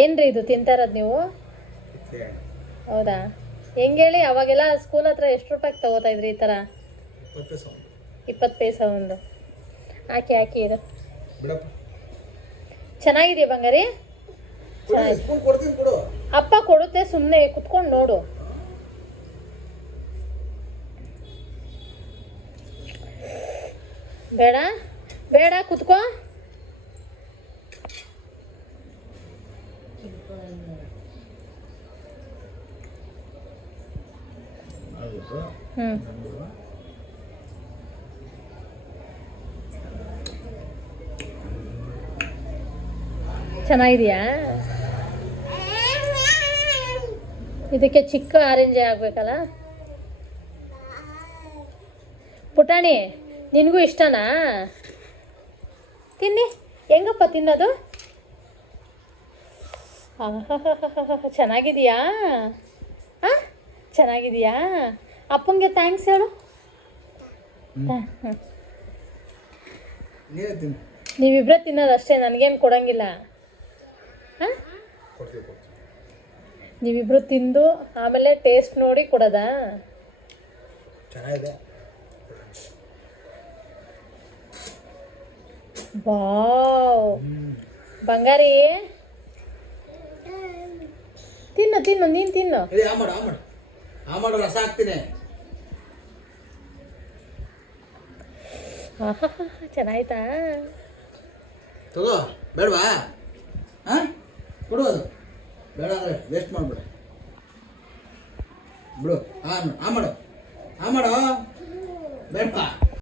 ಏನ್ರಿ ಇದು ತಿಂತಾರದು ನೀವು? ಹೌದಾ? ಹೆಂಗೇಳಿ ಅವಾಗೆಲ್ಲ ಸ್ಕೂಲ್ ಹತ್ರ ಎಷ್ಟು ರೂಪಾಯಿ ತಗೋತಾ ಇದ್ರಿ ಈ ಥರ ಇಪ್ಪತ್ತು ಪೈಸ ಒಂದು. ಹಾಕಿ ಹಾಕಿ ಇದು. ಚೆನ್ನಾಗಿದೆಯಾ ಚೆನ್ನಾಗಿದೆ ಬಂಗಾರಿ ಅಪ್ಪ ಕೊಡುತ್ತೆ ಸುಮ್ಮನೆ ಕುತ್ಕೊಂಡು ನೋಡು. ಬೇಡ? ಬೇಡ ಕುತ್ಕೋ. ಚೆನ್ನಾಗಿದೆಯಾ ಇದಕ್ಕೆ ಚಿಕ್ಕ ಆರೆಂಜೆ ಆಗ್ಬೇಕಲ್ಲ ಪುಟಾಣಿ ನಿನಗೂ ಇಷ್ಟನಾ ತಿನ್ನಿ ಹೆಂಗಪ್ಪ ತಿನ್ನೋದು ಆಹಾಹಾಹಾಹಾ, ಚೆನ್ನಾಗಿದೆಯಾ ಹಾಂ ಚೆನ್ನಾಗಿದೆಯಾ ಅಪ್ಪಂಗೆ ಥ್ಯಾಂಕ್ಸ್ ಹೇಳು. ನೀವಿಬ್ಬರ ತಿನ್ನೋದು ಅಷ್ಟೇ ನನಗೇನು ಕೊಡಂಗಿಲ್ಲ. ಹಾಂ? ನೀವಿಬ್ರು ತಿಂದು ಆಮೇಲೆ ಟೇಸ್ಟ್ ನೋಡಿ ಕೊಡೋದಾ? ಚೆನ್ನಾಗಿದೆ. ವಾವ್. ಬಂಗಾರಿ? ತಿನ್ನು ತಿನ್ನು ನೀನು ತಿನ್ನು. ಹೇಳಿ ಆ ಮಾಡು ಆ ಮಾಡು. ಆ ಮಾಡು ರಸ ಹಾಕ್ತೀನಿ. ಚೆನ್ನಾಯ್ತಾ? ತಗೋ ಬೇಡವಾ? ಹಾಂ ಕೊಡು ಅದು. ಬೇಡ ಅಂದರೆ ವೇಸ್ಟ್ ಮಾಡಿಬಿಡು. ಬಿಡು ಆ ಮಾಡು ಆ ಮಾಡು. ಆ ಮಾಡು. ಬೇಡವಾ?